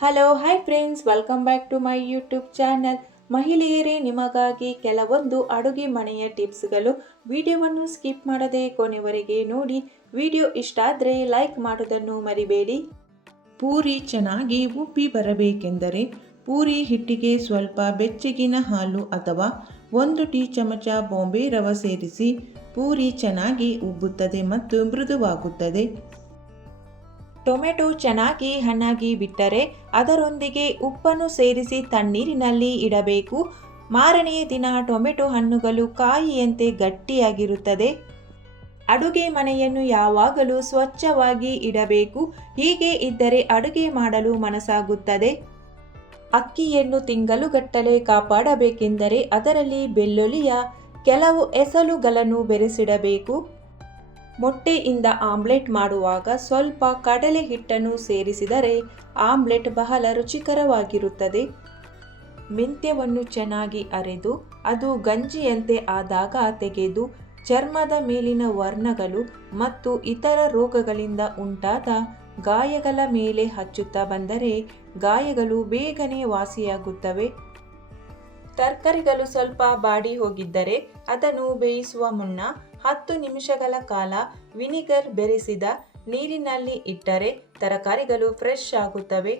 Hello hi friends, welcome back to my YouTube channel. ಮಹಿಳೆಯರೇ, ನಿಮಗಾಗಿ ಕೆಲವೊಂದು ಅಡುಗೆ ಮನೆಯ ಟಿಪ್ಸ್ಗಳು. ವಿಡಿಯೋವನ್ನು ಸ್ಕಿಪ್ ಮಾಡದೆ ಕೊನೆವರೆಗೆ ನೋಡಿ. ವಿಡಿಯೋ ಇಷ್ಟ ಆದರೆ ಲೈಕ್ ಮಾಡೋದನ್ನು ಮರಿಬೇಡಿ. ಪೂರಿ ಚೆನ್ನಾಗಿ ಉಬ್ಬಿ ಬರಬೇಕೆಂದರೆ ಪೂರಿ ಹಿಟ್ಟಿಗೆ ಸ್ವಲ್ಪ ಬೆಚ್ಚಗಿನ ಹಾಲು ಅಥವಾ 1 ಟೀ ಚಮಚ ಬಾಂಬೆ ರವೆ ಸೇರಿಸಿ ಪೂರಿ ಚೆನ್ನಾಗಿ ಉಬ್ಬುತ್ತದೆ ಮತ್ತು ಮೃದುವಾಗುತ್ತದೆ. ಟೊಮೆಟೊ ಚೆನ್ನಾಗಿ ಹಣ್ಣಾಗಿ ಬಿಟ್ಟರೆ ಅದರೊಂದಿಗೆ ಉಪ್ಪನ್ನು ಸೇರಿಸಿ ತಣ್ಣೀರಿನಲ್ಲಿ ಇಡಬೇಕು. ಮಾರನೆಯ ದಿನ ಟೊಮೆಟೊ ಹಣ್ಣುಗಳು ಕಾಯಿಯಂತೆ ಗಟ್ಟಿಯಾಗಿರುತ್ತದೆ. ಅಡುಗೆ ಮನೆಯನ್ನು ಯಾವಾಗಲೂ ಸ್ವಚ್ಛವಾಗಿ ಇಡಬೇಕು. ಹೀಗೆ ಇದ್ದರೆ ಅಡುಗೆ ಮಾಡಲು ಮನಸ್ಸಾಗುತ್ತದೆ. ಅಕ್ಕಿಯನ್ನು ತಿಂಗಳುಗಟ್ಟಲೆ ಕಾಪಾಡಬೇಕೆಂದರೆ ಅದರಲ್ಲಿ ಬೆಳ್ಳುಳ್ಳಿಯ ಕೆಲವು ಎಸಳುಗಳನ್ನು ಬೆರೆಸಿಡಬೇಕು. ಮೊಟ್ಟೆಯಿಂದ ಆಮ್ಲೆಟ್ ಮಾಡುವಾಗ ಸ್ವಲ್ಪ ಕಡಲೆ ಹಿಟ್ಟನ್ನು ಸೇರಿಸಿದರೆ ಆಮ್ಲೆಟ್ ಬಹಳ ರುಚಿಕರವಾಗಿರುತ್ತದೆ. ಮೆಂತ್ಯವನ್ನು ಚೆನ್ನಾಗಿ ಅರೆದು ಅದು ಗಂಜಿಯಂತೆ ಆದಾಗ ತೆಗೆದು ಚರ್ಮದ ಮೇಲಿನ ವರ್ಣಗಳು ಮತ್ತು ಇತರ ರೋಗಗಳಿಂದ ಉಂಟಾದ ಗಾಯಗಳ ಮೇಲೆ ಹಚ್ಚುತ್ತಾ ಬಂದರೆ ಗಾಯಗಳು ಬೇಗನೆ ವಾಸಿಯಾಗುತ್ತವೆ. ತರಕಾರಿಗಳು ಸ್ವಲ್ಪ ಬಾಡಿ ಹೋಗಿದ್ದರೆ ಅದನ್ನು ಬೇಯಿಸುವ ಮುನ್ನ 10 ನಿಮಿಷಗಳ ಕಾಲ ವಿನಿಗರ್ ಬೆರೆಸಿದ ನೀರಿನಲ್ಲಿ ಇಟ್ಟರೆ ತರಕಾರಿಗಳು ಫ್ರೆಶ್ ಆಗುತ್ತವೆ.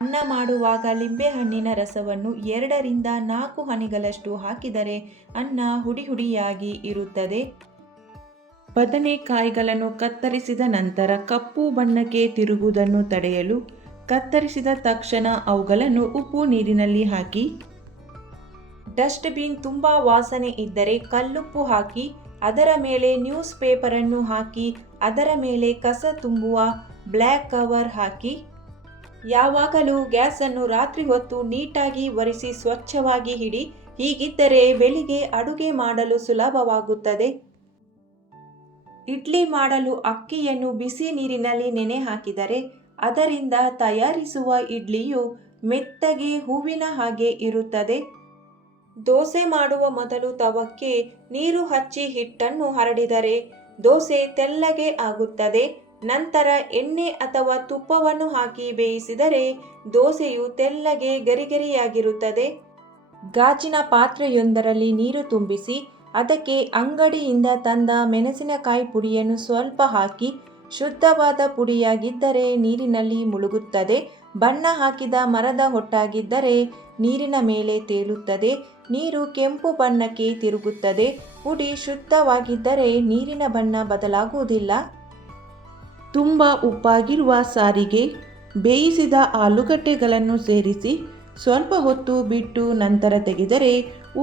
ಅನ್ನ ಮಾಡುವಾಗ ಲಿಂಬೆಹಣ್ಣಿನ ರಸವನ್ನು 2 ರಿಂದ 4 ಹನಿಗಳಷ್ಟು ಹಾಕಿದರೆ ಅನ್ನ ಹುಡಿ ಹುಡಿಯಾಗಿ ಇರುತ್ತದೆ. ಬದನೆಕಾಯಿಗಳನ್ನು ಕತ್ತರಿಸಿದ ನಂತರ ಕಪ್ಪು ಬಣ್ಣಕ್ಕೆ ತಿರುಗುವುದನ್ನು ತಡೆಯಲು ಕತ್ತರಿಸಿದ ತಕ್ಷಣ ಅವುಗಳನ್ನು ಉಪ್ಪು ನೀರಿನಲ್ಲಿ ಹಾಕಿ. ಡಸ್ಟ್ಬಿನ್ ತುಂಬ ವಾಸನೆ ಇದ್ದರೆ ಕಲ್ಲುಪ್ಪು ಹಾಕಿ ಅದರ ಮೇಲೆ ನ್ಯೂಸ್ ಪೇಪರನ್ನು ಹಾಕಿ ಅದರ ಮೇಲೆ ಕಸ ತುಂಬುವ ಬ್ಲ್ಯಾಕ್ ಕವರ್ ಹಾಕಿ. ಯಾವಾಗಲೂ ಗ್ಯಾಸನ್ನು ರಾತ್ರಿ ಹೊತ್ತು ನೀಟಾಗಿ ಒರೆಸಿ ಸ್ವಚ್ಛವಾಗಿ ಇಡಿ. ಹೀಗಿದ್ದರೆ ಬೆಳಿಗ್ಗೆ ಅಡುಗೆ ಮಾಡಲು ಸುಲಭವಾಗುತ್ತದೆ. ಇಡ್ಲಿ ಮಾಡಲು ಅಕ್ಕಿಯನ್ನು ಬಿಸಿ ನೀರಿನಲ್ಲಿ ನೆನೆ ಹಾಕಿದರೆ ಅದರಿಂದ ತಯಾರಿಸುವ ಇಡ್ಲಿಯು ಮೆತ್ತಗೆ ಹೂವಿನ ಹಾಗೆ ಇರುತ್ತದೆ. ದೋಸೆ ಮಾಡುವ ಮೊದಲು ತವಕ್ಕೆ ನೀರು ಹಚ್ಚಿ ಹಿಟ್ಟನ್ನು ಹರಡಿದರೆ ದೋಸೆ ತೆಳ್ಳಗೆ ಆಗುತ್ತದೆ. ನಂತರ ಎಣ್ಣೆ ಅಥವಾ ತುಪ್ಪವನ್ನು ಹಾಕಿ ಬೇಯಿಸಿದರೆ ದೋಸೆಯು ತೆಳ್ಳಗೆ ಗರಿಗರಿಯಾಗಿರುತ್ತದೆ. ಗಾಜಿನ ಪಾತ್ರೆಯೊಂದರಲ್ಲಿ ನೀರು ತುಂಬಿಸಿ ಅದಕ್ಕೆ ಅಂಗಡಿಯಿಂದ ತಂದ ಮೆಣಸಿನಕಾಯಿ ಪುಡಿಯನ್ನು ಸ್ವಲ್ಪ ಹಾಕಿ. ಶುದ್ಧವಾದ ಪುಡಿಯಾಗಿದ್ದರೆ ನೀರಿನಲ್ಲಿ ಮುಳುಗುತ್ತದೆ. ಬಣ್ಣ ಹಾಕಿದ ಮರದ ಹೊಟ್ಟಾಗಿದ್ದರೆ ನೀರಿನ ಮೇಲೆ ತೇಲುತ್ತದೆ. ನೀರು ಕೆಂಪು ಬಣ್ಣಕ್ಕೆ ತಿರುಗುತ್ತದೆ. ಪುಡಿ ಶುದ್ಧವಾಗಿದ್ದರೆ ನೀರಿನ ಬಣ್ಣ ಬದಲಾಗುವುದಿಲ್ಲ. ತುಂಬ ಉಪ್ಪಾಗಿರುವ ಸಾರಿಗೆ ಬೇಯಿಸಿದ ಆಲೂಗಡ್ಡೆಗಳನ್ನು ಸೇರಿಸಿ ಸ್ವಲ್ಪ ಹೊತ್ತು ಬಿಟ್ಟು ನಂತರ ತೆಗೆದರೆ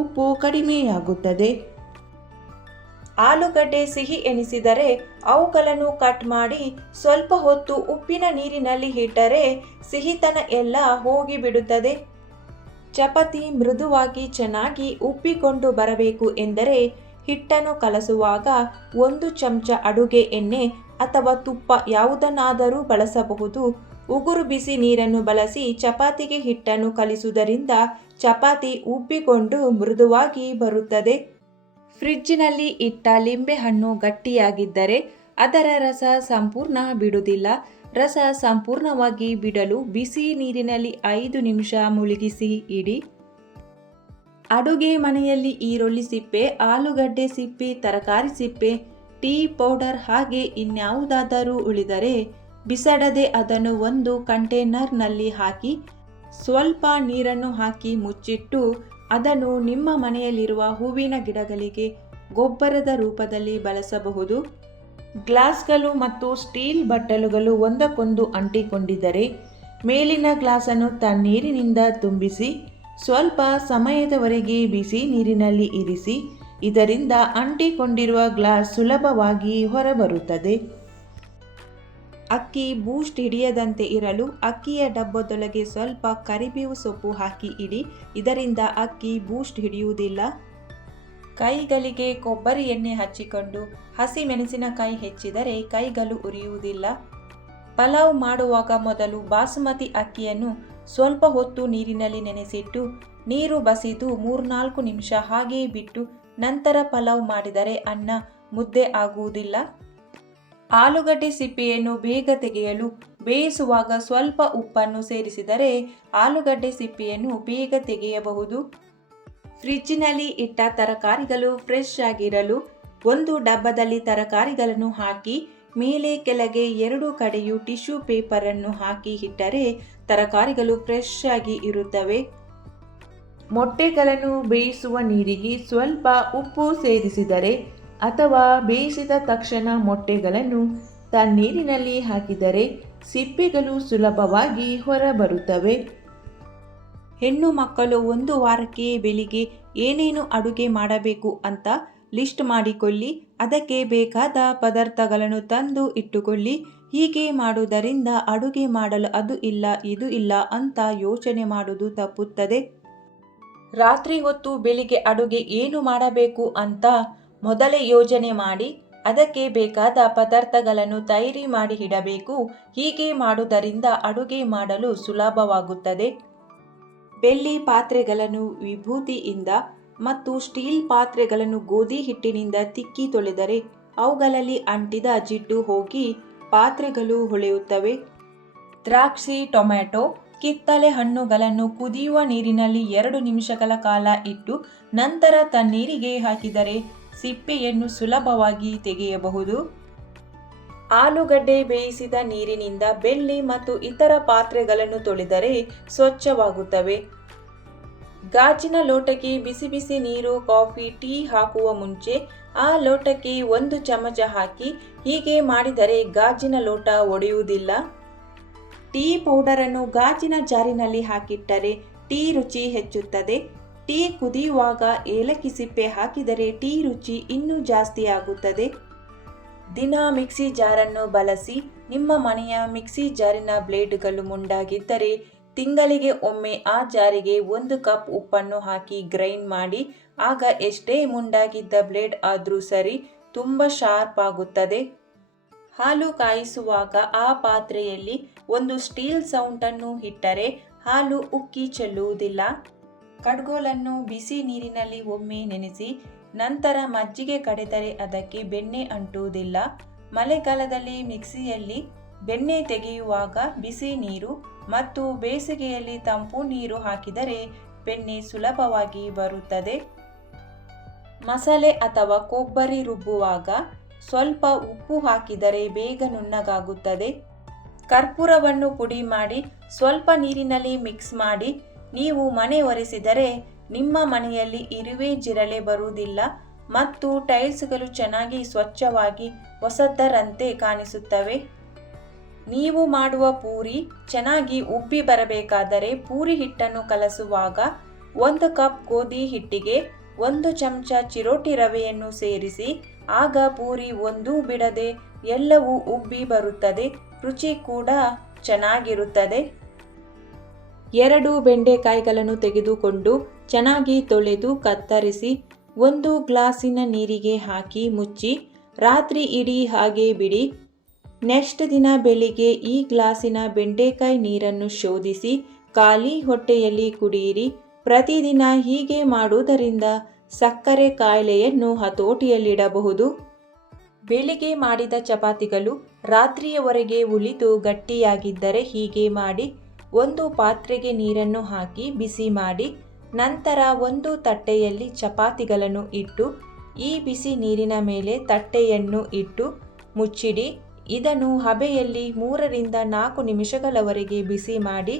ಉಪ್ಪು ಕಡಿಮೆಯಾಗುತ್ತದೆ. ಆಲೂಗಡ್ಡೆ ಸಿಹಿ ಎನಿಸಿದರೆ ಅವುಗಳನ್ನು ಕಟ್ ಮಾಡಿ ಸ್ವಲ್ಪ ಹೊತ್ತು ಉಪ್ಪಿನ ನೀರಿನಲ್ಲಿ ಇಟ್ಟರೆ ಸಿಹಿತನ ಎಲ್ಲ ಹೋಗಿಬಿಡುತ್ತದೆ. ಚಪಾತಿ ಮೃದುವಾಗಿ ಚೆನ್ನಾಗಿ ಉಬ್ಬಿಕೊಂಡು ಬರಬೇಕು ಎಂದರೆ ಹಿಟ್ಟನ್ನು ಕಲಸುವಾಗ 1 ಚಮಚ ಅಡುಗೆ ಎಣ್ಣೆ ಅಥವಾ ತುಪ್ಪ ಯಾವುದನ್ನಾದರೂ ಬಳಸಬಹುದು. ಉಗುರು ಬಿಸಿ ನೀರನ್ನು ಬಳಸಿ ಚಪಾತಿಗೆ ಹಿಟ್ಟನ್ನು ಕಲಿಸುವುದರಿಂದ ಚಪಾತಿ ಉಬ್ಬಿಕೊಂಡು ಮೃದುವಾಗಿ ಬರುತ್ತದೆ. ಫ್ರಿಡ್ಜಿನಲ್ಲಿ ಇಟ್ಟ ಲಿಂಬೆಹಣ್ಣು ಗಟ್ಟಿಯಾಗಿದ್ದರೆ ಅದರ ರಸ ಸಂಪೂರ್ಣ ಬಿಡುವುದಿಲ್ಲ. ರಸ ಸಂಪೂರ್ಣವಾಗಿ ಬಿಡಲು ಬಿಸಿ ನೀರಿನಲ್ಲಿ 5 ನಿಮಿಷ ಮುಳುಗಿಸಿ ಇಡಿ. ಅಡುಗೆ ಮನೆಯಲ್ಲಿ ಈರುಳ್ಳಿ ಸಿಪ್ಪೆ, ಆಲೂಗಡ್ಡೆ ಸಿಪ್ಪೆ, ತರಕಾರಿ ಸಿಪ್ಪೆ, ಟೀ ಪೌಡರ್ ಹಾಗೆ ಇನ್ಯಾವುದಾದರೂ ಉಳಿದರೆ ಬಿಸಾಡದೆ ಅದನ್ನು ಒಂದು ಕಂಟೇನರ್ನಲ್ಲಿ ಹಾಕಿ ಸ್ವಲ್ಪ ನೀರನ್ನು ಹಾಕಿ ಮುಚ್ಚಿಟ್ಟು ಅದನ್ನು ನಿಮ್ಮ ಮನೆಯಲ್ಲಿರುವ ಹೂವಿನ ಗಿಡಗಳಿಗೆ ಗೊಬ್ಬರದ ರೂಪದಲ್ಲಿ ಬಳಸಬಹುದು. ಗ್ಲಾಸ್ಗಳು ಮತ್ತು ಸ್ಟೀಲ್ ಬಟ್ಟಲುಗಳು ಒಂದಕ್ಕೊಂದು ಅಂಟಿಕೊಂಡಿದ್ದರೆ ಮೇಲಿನ ಗ್ಲಾಸನ್ನು ತಣ್ಣೀರಿನಿಂದ ತುಂಬಿಸಿ ಸ್ವಲ್ಪ ಸಮಯದವರೆಗೆ ಬಿಸಿ ನೀರಿನಲ್ಲಿ ಇರಿಸಿ. ಇದರಿಂದ ಅಂಟಿಕೊಂಡಿರುವ ಗ್ಲಾಸ್ ಸುಲಭವಾಗಿ ಹೊರಬರುತ್ತದೆ. ಅಕ್ಕಿ ಬೂಸ್ಟ್ ಹಿಡಿಯದಂತೆ ಇರಲು ಅಕ್ಕಿಯ ಡಬ್ಬದೊಳಗೆ ಸ್ವಲ್ಪ ಕರಿಬೇವು ಸೊಪ್ಪು ಹಾಕಿ ಇಡಿ. ಇದರಿಂದ ಅಕ್ಕಿ ಬೂಸ್ಟ್ ಹಿಡಿಯುವುದಿಲ್ಲ. ಕೈಗಳಿಗೆ ಕೊಬ್ಬರಿ ಎಣ್ಣೆ ಹಚ್ಚಿಕೊಂಡು ಹಸಿ ಮೆಣಸಿನಕಾಯಿ ಹೆಚ್ಚಿದರೆ ಕೈಗಳು ಉರಿಯುವುದಿಲ್ಲ. ಪಲಾವ್ ಮಾಡುವಾಗ ಮೊದಲು ಬಾಸುಮತಿ ಅಕ್ಕಿಯನ್ನು ಸ್ವಲ್ಪ ಹೊತ್ತು ನೀರಿನಲ್ಲಿ ನೆನೆಸಿಟ್ಟು ನೀರು ಬಸಿದು 3-4 ನಿಮಿಷ ಹಾಗೆ ಬಿಟ್ಟು ನಂತರ ಪಲಾವ್ ಮಾಡಿದರೆ ಅನ್ನ ಮುದ್ದೆ ಆಗುವುದಿಲ್ಲ. ಆಲೂಗಡ್ಡೆ ಸಿಪ್ಪೆಯನ್ನು ಬೇಗ ತೆಗೆಯಲು ಬೇಯಿಸುವಾಗ ಸ್ವಲ್ಪ ಉಪ್ಪನ್ನು ಸೇರಿಸಿದರೆ ಆಲೂಗಡ್ಡೆ ಸಿಪ್ಪೆಯನ್ನು ಬೇಗ ತೆಗೆಯಬಹುದು. ಫ್ರಿಜ್ಜಿನಲ್ಲಿ ಇಟ್ಟ ತರಕಾರಿಗಳು ಫ್ರೆಶ್ ಆಗಿರಲು ಒಂದು ಡಬ್ಬದಲ್ಲಿ ತರಕಾರಿಗಳನ್ನು ಹಾಕಿ ಮೇಲೆ ಕೆಳಗೆ 2 ಕಡೆಯೂ ಟಿಶ್ಯೂ ಪೇಪರ್ ಅನ್ನು ಹಾಕಿ ಇಟ್ಟರೆ ತರಕಾರಿಗಳು ಫ್ರೆಶ್ ಆಗಿ ಇರುತ್ತವೆ. ಮೊಟ್ಟೆಗಳನ್ನು ಬೇಯಿಸುವ ನೀರಿಗೆ ಸ್ವಲ್ಪ ಉಪ್ಪು ಸೇರಿಸಿದರೆ ಅಥವಾ ಬೇಯಿಸಿದ ತಕ್ಷಣ ಮೊಟ್ಟೆಗಳನ್ನು ತಣ್ಣೀರಿನಲ್ಲಿ ಹಾಕಿದರೆ ಸಿಪ್ಪೆಗಳು ಸುಲಭವಾಗಿ ಹೊರಬರುತ್ತವೆ. ಹೆಣ್ಣು ಮಕ್ಕಳು ಒಂದು ವಾರಕ್ಕೆ ಬೆಳಿಗ್ಗೆ ಏನೇನು ಅಡುಗೆ ಮಾಡಬೇಕು ಅಂತ ಲಿಸ್ಟ್ ಮಾಡಿಕೊಳ್ಳಿ. ಅದಕ್ಕೆ ಬೇಕಾದ ಪದಾರ್ಥಗಳನ್ನು ತಂದು ಇಟ್ಟುಕೊಳ್ಳಿ. ಹೀಗೆ ಮಾಡುವುದರಿಂದ ಅಡುಗೆ ಮಾಡಲು ಅದು ಇಲ್ಲ ಇದು ಇಲ್ಲ ಅಂತ ಯೋಚನೆ ಮಾಡುವುದು ತಪ್ಪುತ್ತದೆ. ರಾತ್ರಿ ಹೊತ್ತು ಬೆಳಿಗ್ಗೆ ಅಡುಗೆ ಏನು ಮಾಡಬೇಕು ಅಂತ ಮೊದಲೇ ಯೋಜನೆ ಮಾಡಿ ಅದಕ್ಕೆ ಬೇಕಾದ ಪದಾರ್ಥಗಳನ್ನು ತಯಾರಿ ಮಾಡಿ ಇಡಬೇಕು. ಹೀಗೆ ಮಾಡುವುದರಿಂದ ಅಡುಗೆ ಮಾಡಲು ಸುಲಭವಾಗುತ್ತದೆ. ಬೆಳ್ಳಿ ಪಾತ್ರೆಗಳನ್ನು ವಿಭೂತಿಯಿಂದ ಮತ್ತು ಸ್ಟೀಲ್ ಪಾತ್ರೆಗಳನ್ನು ಗೋಧಿ ಹಿಟ್ಟಿನಿಂದ ತಿಕ್ಕಿ ತೊಳೆದರೆ ಅವುಗಳಲ್ಲಿ ಅಂಟಿದ ಜಿಡ್ಡು ಹೋಗಿ ಪಾತ್ರೆಗಳು ಹೊಳೆಯುತ್ತವೆ. ದ್ರಾಕ್ಷಿ, ಟೊಮ್ಯಾಟೊ, ಕಿತ್ತಳೆ ಹಣ್ಣುಗಳನ್ನು ಕುದಿಯುವ ನೀರಿನಲ್ಲಿ 2 ನಿಮಿಷಗಳ ಕಾಲ ಇಟ್ಟು ನಂತರ ತಣ್ಣೀರಿಗೆ ಹಾಕಿದರೆ ಸಿಪ್ಪೆಯನ್ನು ಸುಲಭವಾಗಿ ತೆಗೆಯಬಹುದು. ಆಲೂಗಡ್ಡೆ ಬೇಯಿಸಿದ ನೀರಿನಿಂದ ಬೆಳ್ಳಿ ಮತ್ತು ಇತರ ಪಾತ್ರೆಗಳನ್ನು ತೊಳೆದರೆ ಸ್ವಚ್ಛವಾಗುತ್ತವೆ. ಗಾಜಿನ ಲೋಟಕ್ಕೆ ಬಿಸಿ ಬಿಸಿ ನೀರು, ಕಾಫಿ, ಟೀ ಹಾಕುವ ಮುಂಚೆ ಆ ಲೋಟಕ್ಕೆ 1 ಚಮಚ ಹಾಕಿ ಹೀಗೆ ಮಾಡಿದರೆ ಗಾಜಿನ ಲೋಟ ಒಡೆಯುವುದಿಲ್ಲ. ಟೀ ಪೌಡರನ್ನು ಗಾಜಿನ ಜಾರಿನಲ್ಲಿ ಹಾಕಿಟ್ಟರೆ ಟೀ ರುಚಿ ಹೆಚ್ಚುತ್ತದೆ. ಟೀ ಕುದಿಯುವಾಗ ಏಲಕ್ಕಿ ಸಿಪ್ಪೆ ಹಾಕಿದರೆ ಟೀ ರುಚಿ ಇನ್ನೂ ಜಾಸ್ತಿ ಆಗುತ್ತದೆ. ದಿನ ಮಿಕ್ಸಿ ಜಾರನ್ನು ಬಳಸಿ. ನಿಮ್ಮ ಮನೆಯ ಮಿಕ್ಸಿ ಜಾರಿನ ಬ್ಲೇಡ್ಗಳು ಮುಂಡಾಗಿದ್ದರೆ ತಿಂಗಳಿಗೆ ಒಮ್ಮೆ ಆ ಜಾರಿಗೆ 1 ಕಪ್ ಉಪ್ಪನ್ನು ಹಾಕಿ ಗ್ರೈಂಡ್ ಮಾಡಿ. ಆಗ ಎಷ್ಟೇ ಮುಂಡಾಗಿದ್ದ ಬ್ಲೇಡ್ ಆದರೂ ಸರಿ, ತುಂಬ ಶಾರ್ಪ್ ಆಗುತ್ತದೆ. ಹಾಲು ಕಾಯಿಸುವಾಗ ಆ ಪಾತ್ರೆಯಲ್ಲಿ ಒಂದು ಸ್ಟೀಲ್ ಸೌಟನ್ನು ಇಟ್ಟರೆ ಹಾಲು ಉಕ್ಕಿ ಚೆಲ್ಲುವುದಿಲ್ಲ. ಕಡ್ಗೋಲನ್ನು ಬಿಸಿ ನೀರಿನಲ್ಲಿ ಒಮ್ಮೆ ನೆನೆಸಿ ನಂತರ ಮಜ್ಜಿಗೆ ಕಡೆದರೆ ಅದಕ್ಕೆ ಬೆಣ್ಣೆ ಅಂಟುವುದಿಲ್ಲ. ಮಳೆಗಾಲದಲ್ಲಿ ಮಿಕ್ಸಿಯಲ್ಲಿ ಬೆಣ್ಣೆ ತೆಗೆಯುವಾಗ ಬಿಸಿ ನೀರು ಮತ್ತು ಬೇಸಿಗೆಯಲ್ಲಿ ತಂಪು ನೀರು ಹಾಕಿದರೆ ಬೆಣ್ಣೆ ಸುಲಭವಾಗಿ ಬರುತ್ತದೆ. ಮಸಾಲೆ ಅಥವಾ ಕೊಬ್ಬರಿ ರುಬ್ಬುವಾಗ ಸ್ವಲ್ಪ ಉಪ್ಪು ಹಾಕಿದರೆ ಬೇಗ ನುಣ್ಣಗಾಗುತ್ತದೆ. ಕರ್ಪೂರವನ್ನು ಪುಡಿ ಮಾಡಿ ಸ್ವಲ್ಪ ನೀರಿನಲ್ಲಿ ಮಿಕ್ಸ್ ಮಾಡಿ ನೀವು ಮನೆ ಒರೆಸಿದರೆ ನಿಮ್ಮ ಮನೆಯಲ್ಲಿ ಇರುವೆ ಜಿರಳೆ ಬರುವುದಿಲ್ಲ ಮತ್ತು ಟೈಲ್ಸ್ಗಳು ಚೆನ್ನಾಗಿ ಸ್ವಚ್ಛವಾಗಿ ಹೊಸದರಂತೆ ಕಾಣಿಸುತ್ತವೆ. ನೀವು ಮಾಡುವ ಪೂರಿ ಚೆನ್ನಾಗಿ ಉಬ್ಬಿ ಬರಬೇಕಾದರೆ ಪೂರಿ ಹಿಟ್ಟನ್ನು ಕಲಸುವಾಗ 1 ಕಪ್ ಗೋಧಿ ಹಿಟ್ಟಿಗೆ 1 ಚಮಚ ಚಿರೋಟಿ ರವೆಯನ್ನು ಸೇರಿಸಿ. ಆಗ ಪೂರಿ ಒಂದೂ ಬಿಡದೆ ಎಲ್ಲವೂ ಉಬ್ಬಿ ಬರುತ್ತದೆ. ರುಚಿ ಕೂಡ ಚೆನ್ನಾಗಿರುತ್ತದೆ. 2 ಬೆಂಡೆಕಾಯಿಗಳನ್ನು ತೆಗೆದುಕೊಂಡು ಚೆನ್ನಾಗಿ ತೊಳೆದು ಕತ್ತರಿಸಿ 1 ಗ್ಲಾಸಿನ ನೀರಿಗೆ ಹಾಕಿ ಮುಚ್ಚಿ ರಾತ್ರಿ ಇಡೀ ಹಾಗೆ ಬಿಡಿ. ನೆಕ್ಸ್ಟ್ ದಿನ ಬೆಳಿಗ್ಗೆ ಈ ಗ್ಲಾಸಿನ ಬೆಂಡೆಕಾಯಿ ನೀರನ್ನು ಶೋಧಿಸಿ ಖಾಲಿ ಹೊಟ್ಟೆಯಲ್ಲಿ ಕುಡಿಯಿರಿ. ಪ್ರತಿದಿನ ಹೀಗೆ ಮಾಡುವುದರಿಂದ ಸಕ್ಕರೆ ಕಾಯಿಲೆಯನ್ನು ಹತೋಟಿಯಲ್ಲಿಡಬಹುದು. ಬೆಳಿಗ್ಗೆ ಮಾಡಿದ ಚಪಾತಿಗಳು ರಾತ್ರಿಯವರೆಗೆ ಉಳಿದು ಗಟ್ಟಿಯಾಗಿದ್ದರೆ ಹೀಗೆ ಮಾಡಿ. 1 ಪಾತ್ರೆಗೆ ನೀರನ್ನು ಹಾಕಿ ಬಿಸಿ ಮಾಡಿ ನಂತರ 1 ತಟ್ಟೆಯಲ್ಲಿ ಚಪಾತಿಗಳನ್ನು ಇಟ್ಟು ಈ ಬಿಸಿ ನೀರಿನ ಮೇಲೆ ತಟ್ಟೆಯನ್ನು ಇಟ್ಟು ಮುಚ್ಚಿಡಿ. ಇದನ್ನು ಹಬೆಯಲ್ಲಿ 3 ರಿಂದ 4 ನಿಮಿಷಗಳವರೆಗೆ ಬಿಸಿ ಮಾಡಿ.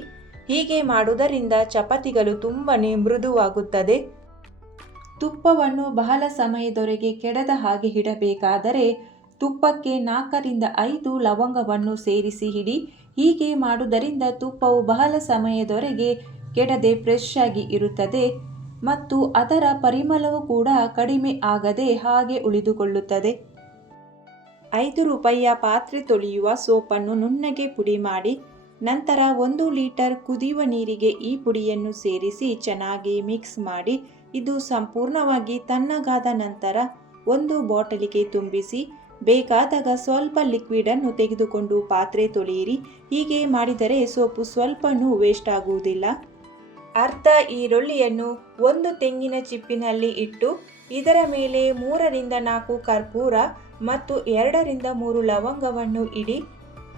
ಹೀಗೆ ಮಾಡುವುದರಿಂದ ಚಪಾತಿಗಳು ತುಂಬನೇ ಮೃದುವಾಗುತ್ತದೆ. ತುಪ್ಪವನ್ನು ಬಹಳ ಸಮಯದವರೆಗೆ ಕೆಡದ ಹಾಗೆ ಇಡಬೇಕಾದರೆ ತುಪ್ಪಕ್ಕೆ 4 ರಿಂದ 5 ಲವಂಗವನ್ನು ಸೇರಿಸಿ ಇಡಿ. ಹೀಗೆ ಮಾಡುವುದರಿಂದ ತುಪ್ಪವು ಬಹಳ ಸಮಯದವರೆಗೆ ಕೆಡದೆ ಫ್ರೆಶ್ ಆಗಿ ಇರುತ್ತದೆ ಮತ್ತು ಅದರ ಪರಿಮಳವು ಕೂಡ ಕಡಿಮೆ ಆಗದೆ ಹಾಗೆ ಉಳಿದುಕೊಳ್ಳುತ್ತದೆ. 5 ರೂಪಾಯಿಯ ಪಾತ್ರೆ ತೊಳೆಯುವ ಸೋಪನ್ನು ನುಣ್ಣಗೆ ಪುಡಿ ಮಾಡಿ ನಂತರ 1 ಲೀಟರ್ ಕುದಿಯುವ ನೀರಿಗೆ ಈ ಪುಡಿಯನ್ನು ಸೇರಿಸಿ ಚೆನ್ನಾಗಿ ಮಿಕ್ಸ್ ಮಾಡಿ. ಇದು ಸಂಪೂರ್ಣವಾಗಿ ತಣ್ಣಗಾದ ನಂತರ 1 ಬಾಟಲಿಗೆ ತುಂಬಿಸಿ ಬೇಕಾದಾಗ ಸ್ವಲ್ಪ ಲಿಕ್ವಿಡನ್ನು ತೆಗೆದುಕೊಂಡು ಪಾತ್ರೆ ತೊಳೆಯಿರಿ. ಹೀಗೆ ಮಾಡಿದರೆ ಸೋಪು ಸ್ವಲ್ಪನೂ ವೇಸ್ಟ್ ಆಗುವುದಿಲ್ಲ. ಅರ್ಧ ಈರುಳ್ಳಿಯನ್ನು 1 ತೆಂಗಿನ ಚಿಪ್ಪಿನಲ್ಲಿ ಇಟ್ಟು ಇದರ ಮೇಲೆ 3 ರಿಂದ 4 ಕರ್ಪೂರ ಮತ್ತು 2 ರಿಂದ 3 ಲವಂಗವನ್ನು ಇಡಿ.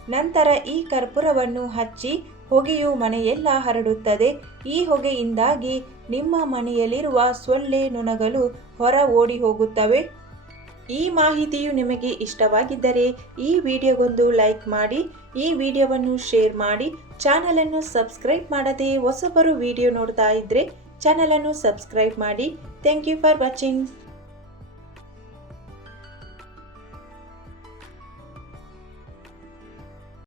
ನಂತರ ಈ ಕರ್ಪೂರವನ್ನು ಹಚ್ಚಿ ಹೊಗೆಯು ಮನೆಯೆಲ್ಲ ಹರಡುತ್ತದೆ. ಈ ಹೊಗೆಯಿಂದಾಗಿ ನಿಮ್ಮ ಮನೆಯಲ್ಲಿರುವ ಸೊಳ್ಳೆ ನೊಣಗಳು ಹೊರ ಓಡಿ ಹೋಗುತ್ತವೆ. ಈ ಮಾಹಿತಿಯು ನಿಮಗೆ ಇಷ್ಟವಾಗಿದ್ದರೆ ಈ ವಿಡಿಯೋಗೊಂದು ಲೈಕ್ ಮಾಡಿ, ಈ ವಿಡಿಯೋವನ್ನು ಶೇರ್ ಮಾಡಿ, ಚಾನಲನ್ನು ಸಬ್ಸ್ಕ್ರೈಬ್ ಮಾಡದೆ ಹೊಸಬರು ವಿಡಿಯೋ ನೋಡ್ತಾ ಇದ್ದರೆ ಚಾನಲನ್ನು ಸಬ್ಸ್ಕ್ರೈಬ್ ಮಾಡಿ. Thank you for watching.